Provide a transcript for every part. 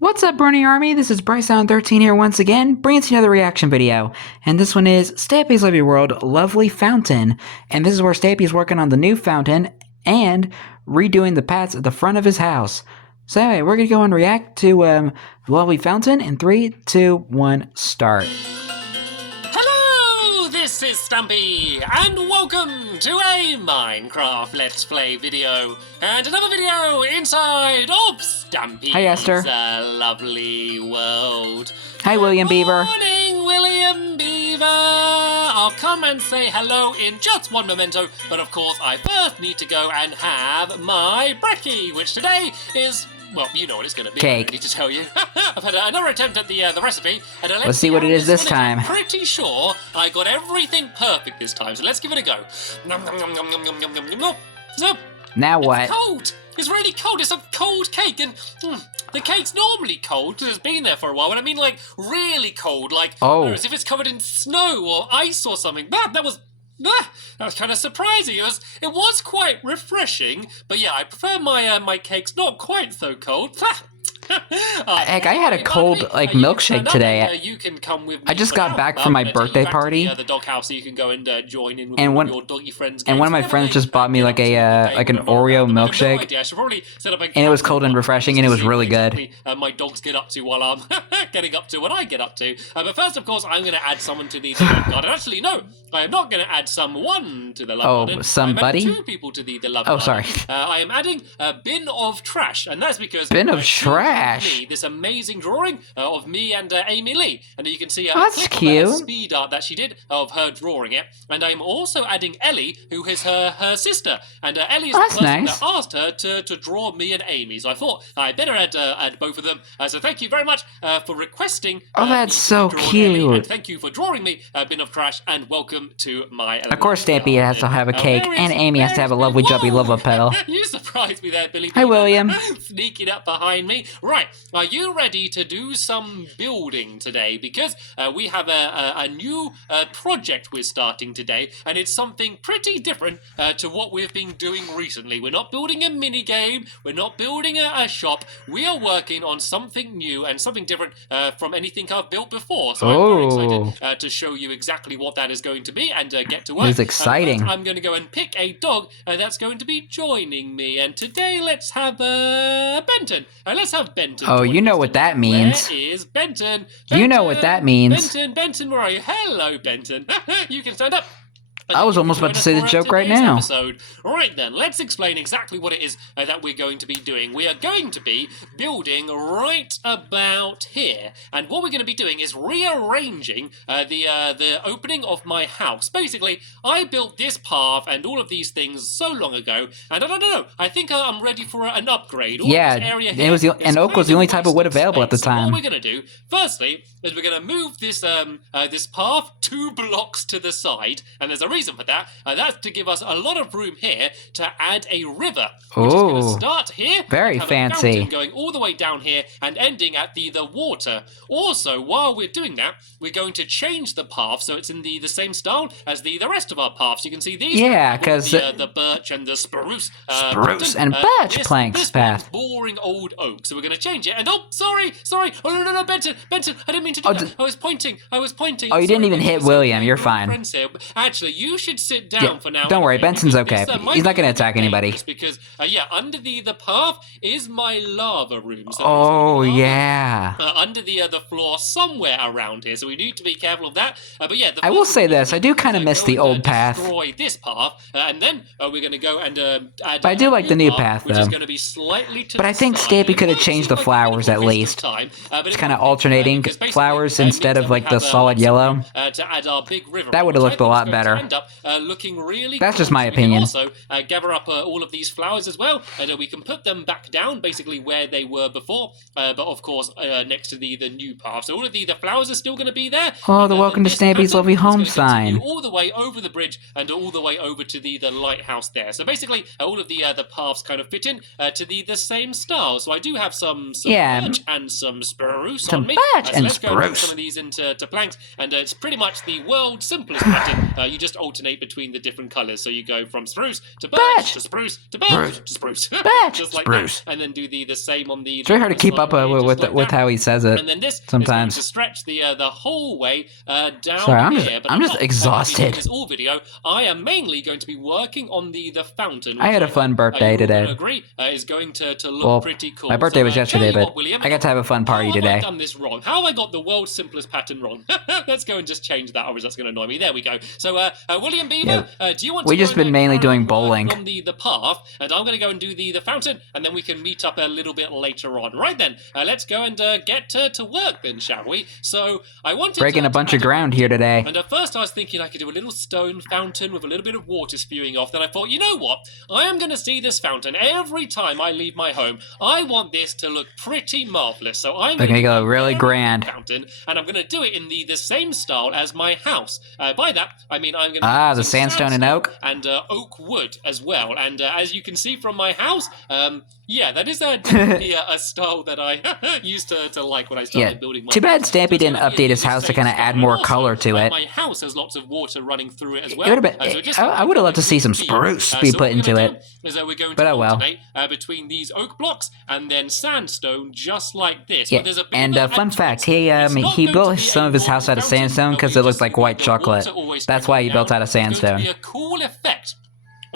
What's up, Burning Army? This is BryceAllen13 here once again, bringing to you another reaction video. And this one is Stampy's Lovely World Lovely Fountain. And this is where Stampy's working on the new fountain and redoing the paths at the front of his house. So anyway, we're going to go and react to Lovely Fountain in 3, 2, 1, start. Hello, this is Stampy, and welcome to a Minecraft Let's Play video, and another video inside of Stampy's Hi, Esther. Lovely World. Hi, William Beaver. Good morning, William Beaver. I'll come and say hello in just one memento, but of course I first need to go and have my brekkie, which today is... well, you know what it's going to be. Cake. I need to tell you. I've had another attempt at the recipe. And Let's see what it is this time. I'm pretty sure I got everything perfect this time, so let's give it a go. Nom, nom, nom, nom, nom, nom, nom, nom, nom. So, Now what? it's cold. It's really cold. It's a cold cake, and the cake's normally cold because it's been there for a while. And I mean, like, really cold, like as if it's covered in snow or ice or something. That was kind of surprising. It was quite refreshing, but yeah, I prefer my cakes not quite so cold. Heck, I had a cold milkshake today. You can come with me I just got back from my birthday party. The doghouse, so you can go and join in with And your doggy friends. And one of my friends just bought me like an Oreo milkshake, and it was cold and refreshing, and it was really good. My dogs get up to while I'm getting up to what I get up to. But first, of course, I'm going to add someone to the love garden. Actually, no, I am not going to add someone to the love garden. Somebody? I'm adding 2 people to the love garden. Sorry. I am adding a bin of trash, and that's because Bin of trash. this amazing drawing of me and Amy Lee, and you can see a That's cute. speed art that she did of her drawing it. And I'm also adding Ellie, who is her sister, and Ellie is the person that asked her to draw me and Amy. So I thought I better add both of them. So thank you very much for requesting. That's so cute. Ellie, and thank you for drawing me a bin of trash, and welcome to my. Of course, Stampy has to have a cake, and Amy has to have a lovely jubbly love petal. You surprised me there, Billy. Hi, William. Sneaking up behind me. Right, are you ready to do some building today? Because we have a new project we're starting today, and it's something pretty different to what we've been doing recently. We're not building a mini game. We're not building a shop. We are working on something new and something different from anything I've built before. So I'm very excited to show you exactly what that is going to be and get to work. It's exciting. First, I'm going to go and pick a dog that's going to be joining me. And today, let's have Benton. Let's have Benton. Oh, you know what that means. Where is Benton? You know what that means. Benton, where are you? Hello, Benton. You can stand up. I was almost about to say the joke right now. Right then, let's explain exactly what it is that we're going to be doing. We are going to be building right about here, and what we're going to be doing is rearranging the opening of my house. Basically, I built this path and all of these things so long ago, and I don't know. I think I'm ready for an upgrade. This area here and oak was the only type of wood available at the time. So what we're going to do, firstly, is we're going to move this this path 2 blocks to the side, and there's a reason for that. That's to give us a lot of room here to add a river, which is going to start here. Very fancy. Going all the way down here and ending at the water. Also, while we're doing that, we're going to change the path so it's in the same style as the rest of our paths. You can see these. Yeah, because the birch and the spruce. Spruce and birch planks path. Boring old oak. So we're going to change it. And sorry. Oh no, Benton, I didn't mean to do that. I was pointing. Oh, you didn't even hit William. You're fine. Actually, you should sit down for now. Don't worry, Benson's okay. He's not going to attack anybody. Because under the path is my lava room. So under the floor somewhere around here. So we need to be careful of that. But yeah, I will say this: I do kind of miss the old path. Destroy this path, and then we're going to go and add. But I do like the new path, which though. is going to be slightly to but I think Stampy could have changed the flowers at least. It's kind of alternating flowers instead of like the solid yellow. To add our big river. That would have looked a lot better. Looking really That's just my opinion. Also, gather up all of these flowers as well, and we can put them back down, basically where they were before. But of course, next to the new path. So all of the flowers are still going to be there. Oh, the welcome to Stampy's lovely home sign. All the way over the bridge and all the way over to the lighthouse there. So basically, all of the paths kind of fit in to the same style. So I do have some birch and some spruce on me. Birch and let's go and put spruce. some of these into planks, and it's pretty much the world's simplest pattern. You just alternate between the different colors. So you go from spruce to birch to spruce to birch to spruce, just like that, and then do the same on the. It's very hard to keep up with how he says it. And then this sometimes is going to stretch the whole way down. Sorry, here. I'm just exhausted. This all video, I am mainly going to be working on the fountain. I had a fun birthday today. Agree, is going to look pretty cool. My birthday was yesterday, but William, I got to have a fun party today. How have I done this wrong? How have I got the world's simplest pattern wrong? Let's go and just change that, or is that's going to annoy me? There we go. So, William Beaver, do you want to? We've just been mainly doing bowling on the path, and I'm going to go and do the fountain, and then we can meet up a little bit later on. Right then, let's go and get to work then, shall we? So I wanted breaking a bunch of ground here today. And at first I was thinking I could do a little stone fountain with a little bit of water spewing off. Then I thought, you know what? I am going to see this fountain every time I leave my home. I want this to look pretty marvelous. So I'm going to go really grand fountain, and I'm going to do it in the same style as my house. By that I mean I'm going to the sandstone and oak and oak wood as well. And as you can see from my house, yeah, that is a style that I used to like when I started building my Too bad Stampy didn't update his house to kind of add more color to it. My house has lots of water running through it as well. It would have been, I would have loved to see some spruce be put into it. We're going to alternate between these oak blocks and then sandstone, just like this. Yeah, and fun fact, he built some of his house out of sandstone because it looked like white chocolate. That's why he built out of sandstone. It's going to be a cool effect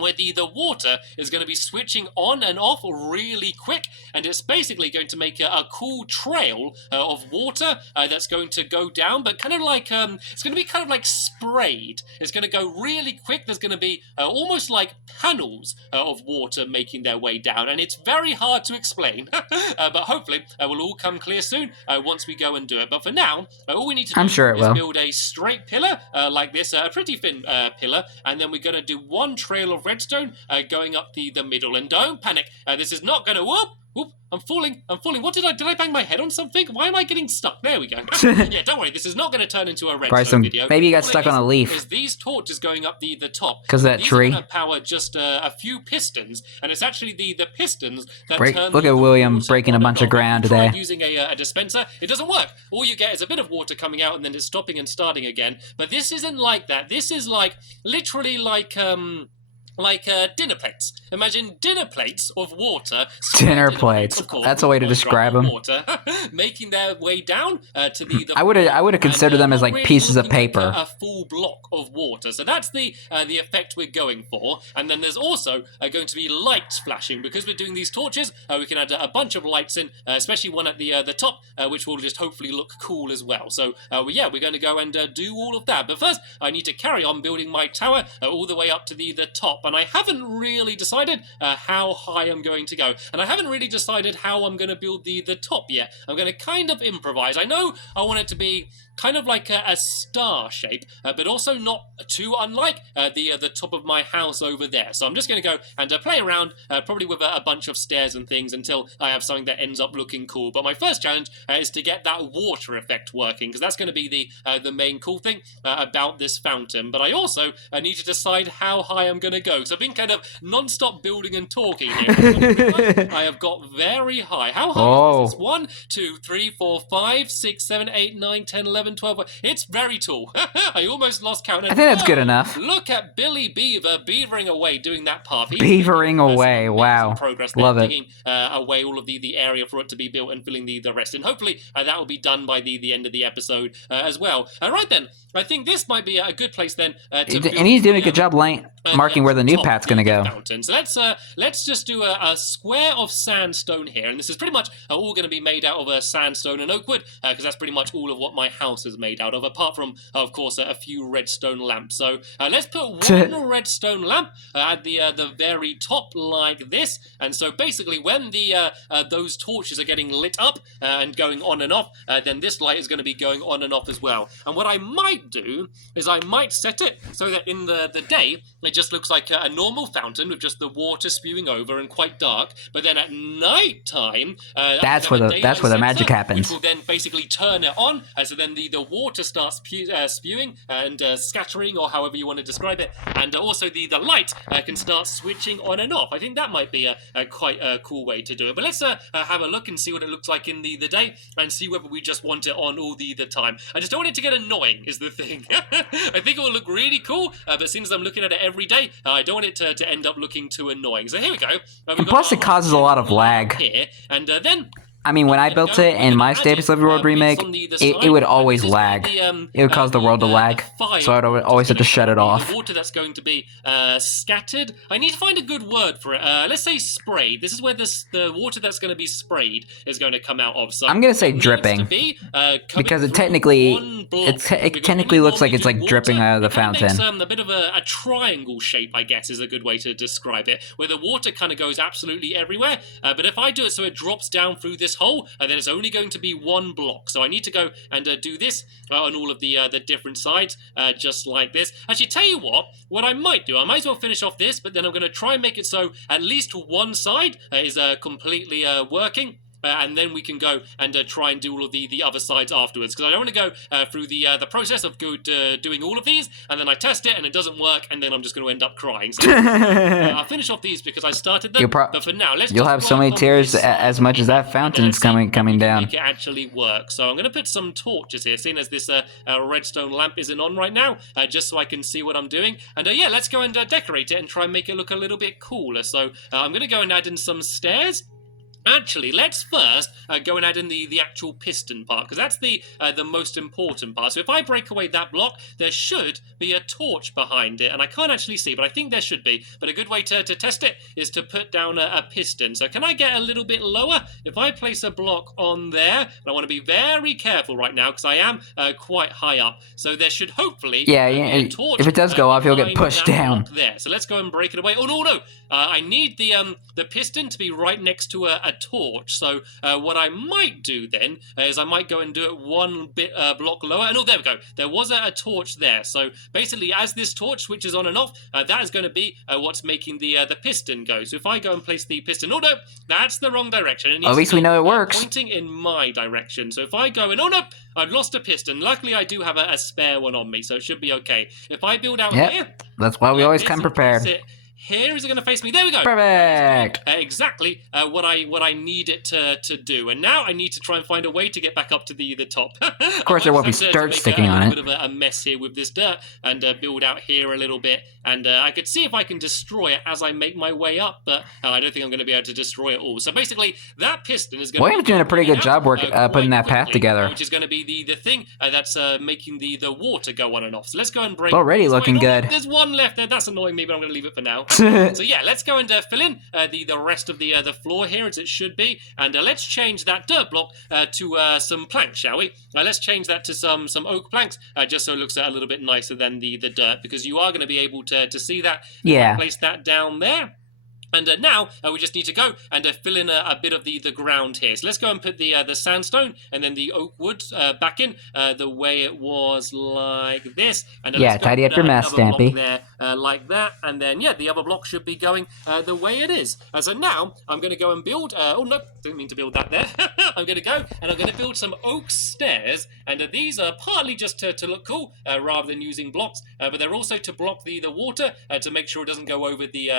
where the water is going to be switching on and off really quick, and it's basically going to make a cool trail of water that's going to go down, but kind of like, it's going to be kind of like sprayed. It's going to go really quick. There's going to be almost like panels of water making their way down, and it's very hard to explain, but hopefully it will all come clear soon once we go and do it. But for now, all we need to do is build a straight pillar like this, a pretty thin pillar, and then we're going to do one trail of redstone going up the middle. And don't panic, this is not going to whoop, I'm falling. What did I bang my head on something? Why am I getting stuck? There we go. Yeah, don't worry, this is not going to turn into a redstone video. Maybe you got stuck on a leaf. Is these torches going up the top. Because of that tree. These are going to power just a few pistons, and it's actually the pistons that turn. Look at William breaking a bunch of ground today. Using a dispenser, it doesn't work. All you get is a bit of water coming out and then it's stopping and starting again. But this isn't like that. This is like, literally like dinner plates. Imagine dinner plates of water. Dinner plates. Of course, that's a way to describe them. Water, making their way down to the I would have considered them as like pieces of paper. Like a full block of water. So that's the effect we're going for. And then there's also going to be lights flashing because we're doing these torches. We can add a bunch of lights in, especially one at the top, which will just hopefully look cool as well. So yeah, we're going to go and do all of that. But first, I need to carry on building my tower all the way up to the top. And I haven't really decided how high I'm going to go. And I haven't really decided how I'm going to build the top yet. I'm going to kind of improvise. I know I want it to be kind of like a star shape, but also not too unlike the top of my house over there. So I'm just going to go and play around, probably with a bunch of stairs and things until I have something that ends up looking cool. But my first challenge is to get that water effect working, because that's going to be the main cool thing about this fountain. But I also need to decide how high I'm going to go. So I've been kind of non-stop building and talking here. I have got very high. How high is this? 1, 2, 3, 4, 5, 6, 7, 8, 9, 10, 11, 12. It's very tall. I almost lost count. I think that's good enough. Look at Billy Beaver beavering away doing that path. Beavering away, wow. Progress there, Love it. Digging away all of the area for it to be built and filling the rest. And hopefully that will be done by the end of the episode as well. Right then, I think this might be a good place then to build. And he's doing a good job marking where the new path's going to go. Mountain. So let's just do a square of sandstone here. And this is pretty much all going to be made out of sandstone and oak wood, because that's pretty much all of what my house is made out of, apart from, of course, a few redstone lamps. So let's put one redstone lamp at the very top like this. And so basically when those torches are getting lit up and going on and off, then this light is going to be going on and off as well. And what I might do is I might set it so that in the day it just looks like a normal fountain with just the water spewing over and quite dark. But then at night time, that's where the magic happens. Which will then basically turn it on, so then the water starts spewing and scattering, or however you want to describe it, and also the light can start switching on and off. I think that might be a quite cool way to do it. But let's have a look and see what it looks like in the day, and see whether we just want it on all the time. I just don't want it to get annoying, is the thing. I think it will look really cool, but since I'm looking at it every day, I don't want it to end up looking too annoying. So here we go. And plus, it causes a lot of lag. Here, and then. I mean, when I built it in my Stampy's Living World remake, it would always lag. It would cause the world to lag, so I'd always have to shut it off. The water that's going to be scattered. I need to find a good word for it. Let's say sprayed. This is where the water that's going to be sprayed is going to come out of. So I'm going to say dripping, because it technically looks like it's like dripping out of the fountain. Makes, a bit of a triangle shape, I guess, is a good way to describe it, where the water kind of goes absolutely everywhere. But if I do it so it drops down through this hole, and then it's only going to be one block. So I need to go and do this on all of the different sides, just like this. Actually, tell you what I might do, I might as well finish off this, but then I'm going to try and make it so at least one side is completely working. And then we can go and try and do all of the other sides afterwards, because I don't want to go through the process of doing all of these, and then I test it and it doesn't work, and then I'm just going to end up crying. So I'll finish off these because I started them. But for now, you'll have so many tears as much as that fountain's coming down. Make it actually work. So I'm going to put some torches here, seeing as this redstone lamp isn't on right now, just so I can see what I'm doing. And yeah, let's go and decorate it and try and make it look a little bit cooler. So I'm going to go and add in some stairs. Actually, let's first go and add in the actual piston part, because that's the most important part. So if I break away that block, there should be a torch behind it, and I can't actually see, but I think there should be. But a good way to test it is to put down a piston. So can I get a little bit lower? If I place a block on there, and I want to be very careful right now because I am quite high up, so there should hopefully be a torch. If it does go off, you'll get pushed down. There. So let's go and break it away. Oh no! I need the piston to be right next to a torch. So what I might do then is I might go and do it one block lower. And oh, there we go. There was a torch there. So basically, as this torch switches on and off, that is going to be what's making the piston go. So if I go and place the piston, oh no, that's the wrong direction. At least we know it works. Pointing in my direction. So if I go and oh no, I've lost a piston. Luckily, I do have a spare one on me, so it should be okay. If I build out here, that's why we always come prepared. Here, is it going to face me? There we go. Perfect. Exactly what I need it to do. And now I need to try and find a way to get back up to the top. Of course, there won't be dirt sticking on it. A bit of a mess here with this dirt, and build out here a little bit. And I could see if I can destroy it as I make my way up, but I don't think I'm going to be able to destroy it all. So basically, that piston is going to William's doing a pretty good job putting that path together. Which is going to be the thing that's making the water go on and off. So let's go and break. Already looking good. There's one left there. That's annoying me, but I'm going to leave it for now. So yeah, let's go and fill in the rest of the floor here as it should be, and let's change that dirt block to some planks, shall we? Let's change that to some oak planks, just so it looks a little bit nicer than the dirt, because you are going to be able to see that. Yeah. Place that down there. And now we just need to go and fill in a bit of the ground here. So let's go and put the sandstone and then the oak wood back in the way it was, like this. And yeah, tidy up your mess, Stampy. There, like that, and then yeah, the other block should be going the way it is. So now I'm going to go and build. Oh no, didn't mean to build that there. I'm going to go and I'm going to build some oak stairs, and these are partly just to look cool rather than using blocks, but they're also to block the water to make sure it doesn't go over the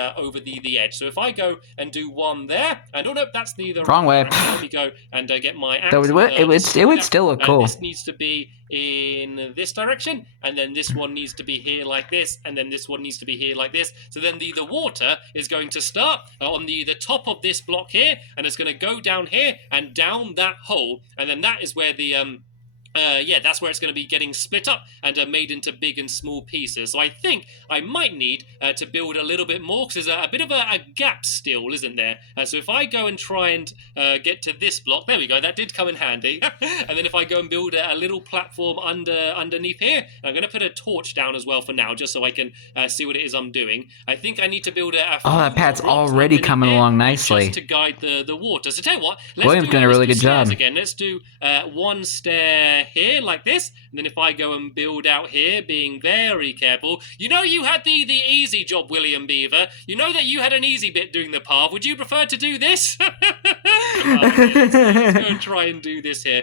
edge. So if I go and do one there, and oh no, that's the wrong way. Let me go and get my axe. It would still look cool. This needs to be in this direction, and then this one needs to be here like this, and then this one needs to be here like this. So then the water is going to start on the top of this block here, and it's going to go down here and down that hole, and then that is where the that's where it's going to be getting split up and made into big and small pieces. So I think I might need to build a little bit more, because there's a bit of a gap still, isn't there? So if I go and try and get to this block, there we go, that did come in handy. And then if I go and build a little platform underneath here, and I'm going to put a torch down as well for now, just so I can see what it is I'm doing. I think I need to build a oh, that pad's already coming along nicely. Just to guide the water. So tell you what, let's William's doing a really good job. Again, let's do one stair here like this. And then if I go and build out here, being very careful. You know you had the easy job, William Beaver. You know that you had an easy bit doing the path. Would you prefer to do this? Let's go and try and do this here.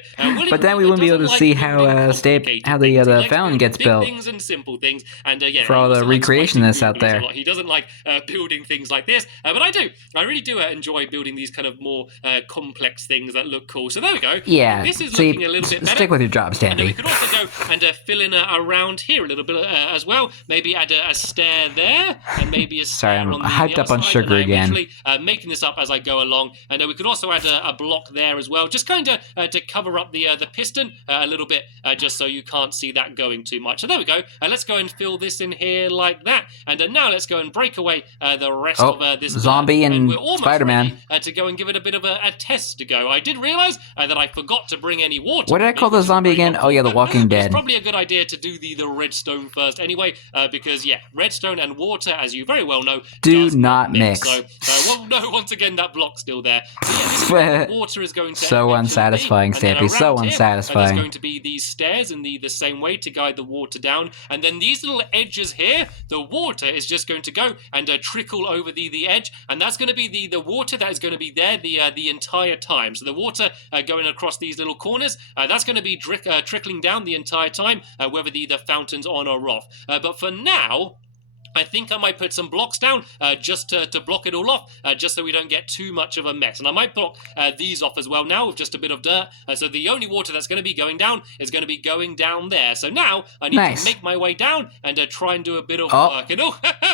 But then we wouldn't be able to see how the fountain gets built. Things and simple things, and yeah, for all the recreationists out there. He doesn't like building things like this, but I do. I really do enjoy building these kind of more complex things that look cool. So there we go. Yeah. This is looking a little bit better. Stick with your job, Stampy. And we could also go and fill in around here a little bit as well. Maybe add a stair there, and maybe a stair. Sorry, I'm on the hyped up on side, sugar again. Literally, making this up as I go along, and we could also add a block there as well, just kind of to cover up the piston a little bit, just so you can't see that going too much. So there we go. Let's go and fill this in here like that, and now let's go and break away the rest of this zombie and Spider-Man to go and give it a bit of a test to go. I did realize that I forgot to bring any water. What did I call the zombie again? Oh yeah, the Walking Dead. It's probably a good idea to do the redstone first anyway, because yeah, redstone and water, as you very well know, do not mix. So well, no, once again that block's still there. So yeah, this is where water is going to so unsatisfying, Stampy. So unsatisfying. There's going to be these stairs in the same way to guide the water down, and then these little edges here, the water is just going to go and trickle over the edge, and that's going to be the water that is going to be there the entire time. So the water going across these little corners, that's going to be trickling down the entire time, whether the fountain's on or off. But for now, I think I might put some blocks down just to block it all off, just so we don't get too much of a mess. And I might block these off as well now with just a bit of dirt. So the only water that's going to be going down is going to be going down there. So now I need to make my way down and try and do a bit of work. And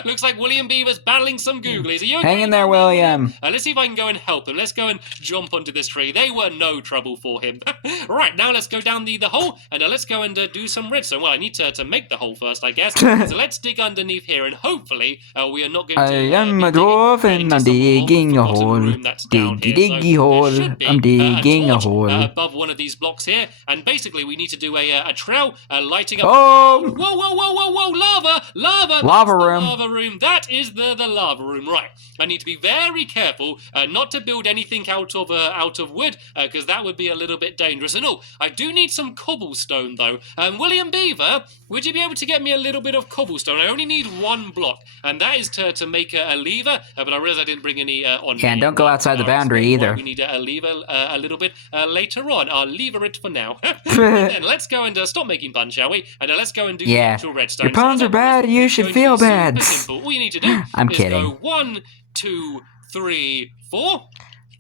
looks like William Beaver's battling some googlies. Are you okay? Hang in there, William. Let's see if I can go and help him. Let's go and jump onto this tree. They were no trouble for him. Right, now let's go down the hole and let's go and do some redstone. Well, I need to make the hole first, I guess. So let's dig underneath here, and hopefully we are not going to... I am a dwarf and I'm digging a hole. Diggy hole. I'm digging a hole. Above one of these blocks here, and basically we need to do a trail lighting up... Oh! Whoa! Lava! Lava room. Lava room. That is the lava room. Right. I need to be very careful not to build anything out of wood, because that would be a little bit dangerous. And I do need some cobblestone though. William Beaver, would you be able to get me a little bit of cobblestone? I only need one block, and that is to make a lever, but I realize I didn't bring any on. Yeah, and don't go outside the boundary either. We need a lever a little bit later on. I'll lever it for now. Then let's go and stop making puns, shall we? And let's go and do the actual redstone. Your puns are bad, and you should feel bad. Simple. All you need to do I'm is kidding. go 1, 2, 3, 4.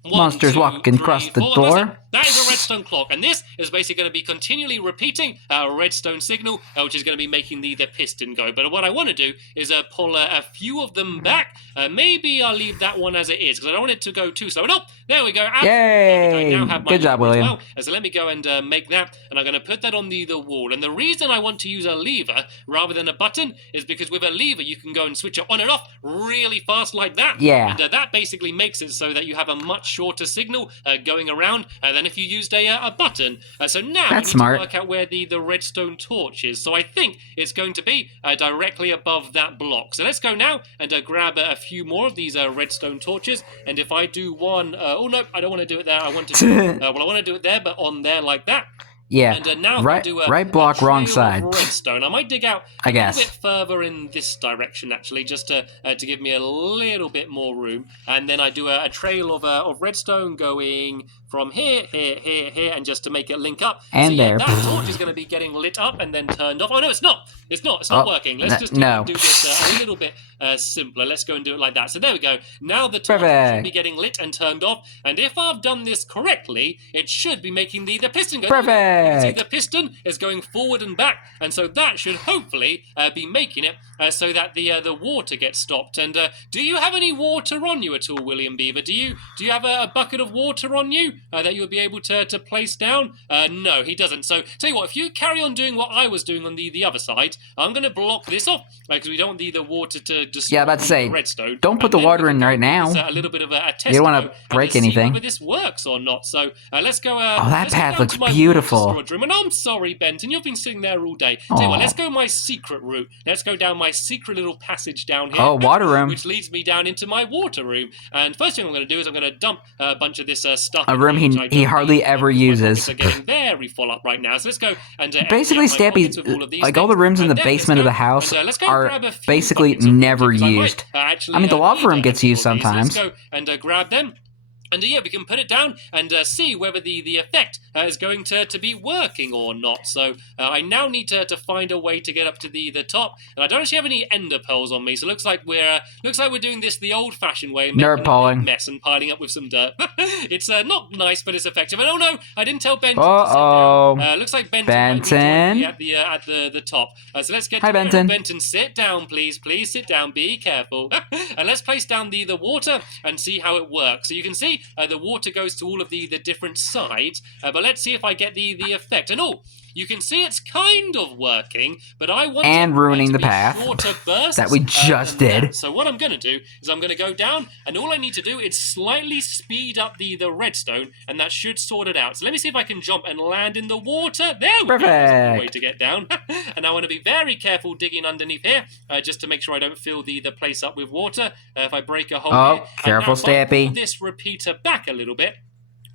Monsters walking across the door. That is a redstone clock, and this is basically going to be continually repeating our redstone signal, which is going to be making the piston go. But what I want to do is pull a few of them back. Maybe I'll leave that one as it is, because I don't want it to go too slow. Nope, there we go. Yay! Good job, William. Well. So let me go and make that, and I'm going to put that on the wall. And the reason I want to use a lever rather than a button is because with a lever you can go and switch it on and off really fast like that. Yeah. And that basically makes it so that you have a much shorter signal going around than if you used a button. So now we need to work out where the redstone torch is. So I think it's going to be directly above that block. So let's go now and grab a few more of these redstone torches. And if I do one... oh, no, I don't want to do it there. I want to do... well, I want to do it there, but on there like that. Yeah, and now right block, wrong side. Redstone. I might dig out a little bit further in this direction, actually, just to give me a little bit more room. And then I do a trail of redstone going from here, and just to make it link up. And so, yeah, that torch is going to be getting lit up and then turned off. Oh, no, it's not. It's not working. Let's just do this a little bit simpler. Let's go and do it like that. So there we go. Now the torch should be getting lit and turned off. And if I've done this correctly, it should be making the piston go. Perfect. See, the piston is going forward and back, and so that should hopefully be making it so that the water gets stopped. And do you have any water on you at all, William Beaver? Do you have a bucket of water on you that you would be able to place down? No, he doesn't. So tell you what, if you carry on doing what I was doing on the other side, I'm going to block this off because we don't want the water to destroy the redstone. Don't put the water in right now. A little bit of a test. You don't want to break anything. See whether this works or not. So let's go. Oh, that path looks beautiful. Room. And I'm sorry, Benton, you've been sitting there all day. Tell you what, let's go my secret route. Let's go down my secret little passage down here. Oh, water room. Which leads me down into my water room. And first thing I'm going to do is I'm going to dump a bunch of this stuff. A room he hardly ever uses. Are getting very full up right now. So let's go and Basically, Stampy, like all the rooms in the basement of the house are basically never used. I mean, the lava room gets used sometimes. Let's go and grab them. And yeah, we can put it down and see whether the effect is going to be working or not. So I now need to find a way to get up to the top. And I don't actually have any ender pearls on me, so it looks like we're doing this the old-fashioned way, making a mess and piling up with some dirt. It's not nice, but it's effective. And oh no, I didn't tell Benton to sit down. Looks like Benton might be at the top. So let's get to Benton. Benton, sit down, please. Please sit down. Be careful. And let's place down the water and see how it works. So you can see. The water goes to all of the different sides, but let's see if I get the effect. And you can see it's kind of working, but I want ruining the path shorter bursts that we just did. That. So what I'm going to do is I'm going to go down, and all I need to do is slightly speed up the redstone, and that should sort it out. So let me see if I can jump and land in the water. There we go. That's a way to get down. And I want to be very careful digging underneath here, just to make sure I don't fill the place up with water. If I break a hole here. Careful, Stampy. Pull this repeater back a little bit.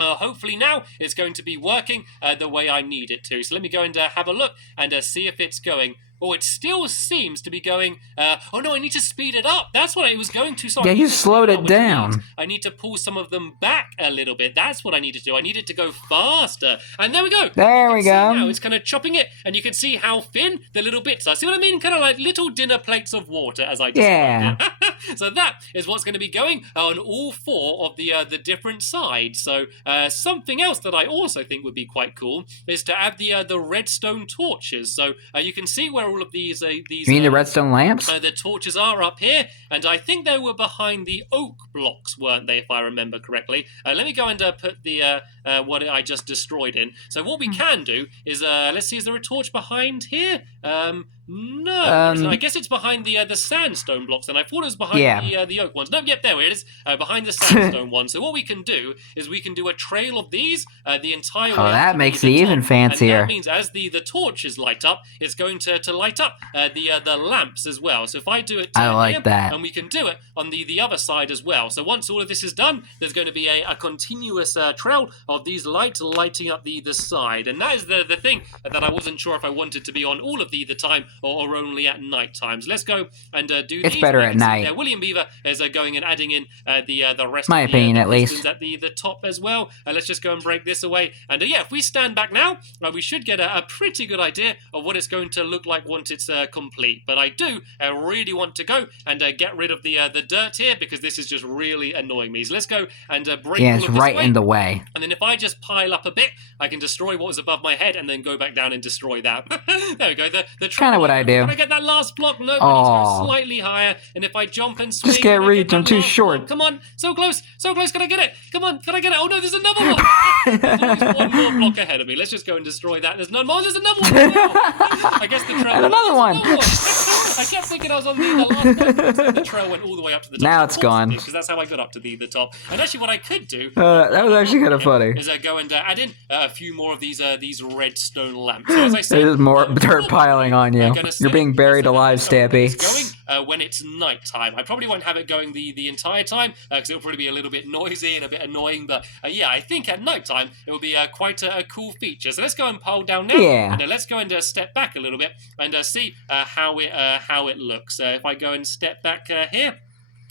Hopefully now it's going to be working the way I need it to. So let me go and have a look and see if it's going. Oh, it still seems to be going... oh, no, I need to speed it up. That's what it was going to. So yeah, you slowed it down. I need to pull some of them back a little bit. That's what I need to do. I need it to go faster. And there we go. There we go. Now it's kind of chopping it, and you can see how thin the little bits are. See what I mean? Kind of like little dinner plates of water, as I described it. So that is what's going to be going on all 4 of the different sides. So something else that I also think would be quite cool is to add the redstone torches. So you can see where all of these you mean the redstone lamps? The torches are up here, and I think they were behind the oak blocks, weren't they, if I remember correctly? Let me go and put the what I just destroyed in. So what we can do is, let's see, is there a torch behind here? No, I guess it's behind the sandstone blocks, and I thought it was behind the oak ones. No, yep, there it is, behind the sandstone one. So what we can do is we can do a trail of these the entire way. Oh, that makes it even fancier. And that means as the torches light up, it's going to light up the lamps as well. So if I do it I like here, that. and we can do it on the other side as well. So once all of this is done, there's going to be a continuous trail of these lights lighting up the side. And that is the thing that I wasn't sure if I wanted to be on all of the time or only at night times. Let's go and do these. It's better at night. William Beaver is going and adding in the rest My of opinion, the at least. at the top as well. Let's just go and break this away. And yeah, if we stand back now, we should get a pretty good idea of what it's going to look like once it's complete. But I do really want to go and get rid of the dirt here, because this is just really annoying me. So let's go and break all of it's this right away. in the way. And then if I just pile up a bit, I can destroy what was above my head and then go back down and destroy that. There we go. The Kind of what I do. Can I get that last block? No, I need to go slightly higher. And if I jump and swing... Just can't reach, I'm too short. Block? Come on, so close, so close. Can I get it? Come on, can I get it? Oh no, there's another one. There's always one more block ahead of me. Let's just go and destroy that. There's none more. There's another one. I guess the trail... And another one. I kept thinking I was on the last one. So the trail went all the way up to the top. Now it's gone. Because that's how I got up to the top. And actually what I could do... that was actually kind of funny. Is go and add in a few more of these redstone lamps. So as I said, There's more dirt piling on you. You're being buried alive, Stampy. It's going when it's night time. I probably won't have it going the entire time, because it'll probably be a little bit noisy and a bit annoying. But yeah, I think at night time it will be quite a cool feature. So let's go and pile down now. Yeah. And let's go and step back a little bit and see how it looks. If I go and step back here.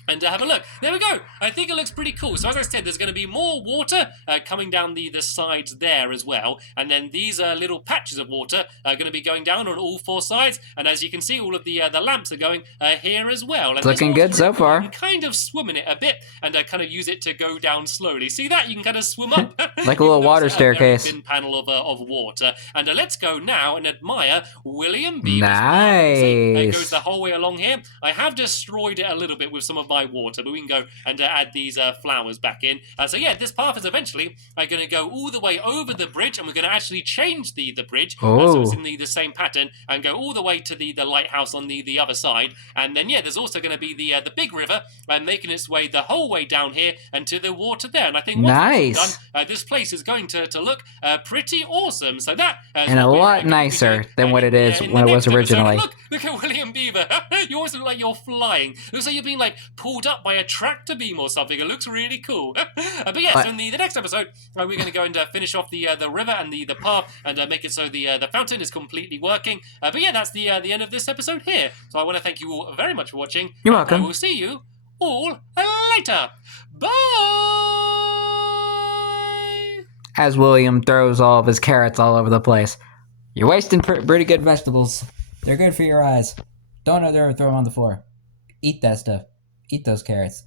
And have a look. There we go. I think it looks pretty cool. So as I said, there's going to be more water coming down the sides there as well. And then these little patches of water are going to be going down on all 4 sides. And as you can see, all of the lamps are going here as well. And looking good so far. You can kind of swim in it a bit and kind of use it to go down slowly. See that? You can kind of swim up. Like a little water staircase. Thin panel of water. And let's go now and admire William Beaver's Nice. See, it goes the whole way along here. I have destroyed it a little bit with some of my water, but we can go and add these flowers back in. So yeah, this path is eventually going to go all the way over the bridge, and we're going to actually change the bridge so it's in the same pattern, and go all the way to the lighthouse on the other side. And then yeah, there's also going to be the big river making its way the whole way down here and to the water there. And I think once it's done, this place is going to look pretty awesome. So that and a lot nicer than what it is when it was originally. Look at William Beaver. You always look like you're flying. Looks like you're being like pulled pulled up by a tractor beam or something. It looks really cool. But yes, in the next episode, we're going to go and finish off the river and the path and make it so the fountain is completely working. But yeah, that's the end of this episode here. So I want to thank you all very much for watching. You're welcome. I will see you all later. Bye! As William throws all of his carrots all over the place. You're wasting pretty good vegetables. They're good for your eyes. Don't ever throw them on the floor. Eat that stuff. Eat those carrots.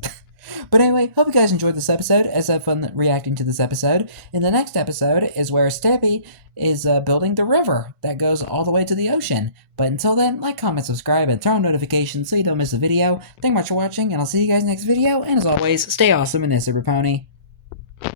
But anyway, hope you guys enjoyed this episode, as I had fun reacting to this episode. In the next episode is where Stampy is building the river that goes all the way to the ocean. But until then, like, comment, subscribe, and turn on notifications so you don't miss a video. Thank you much for watching, and I'll see you guys next video. And as always, stay awesome in this, Super Pony.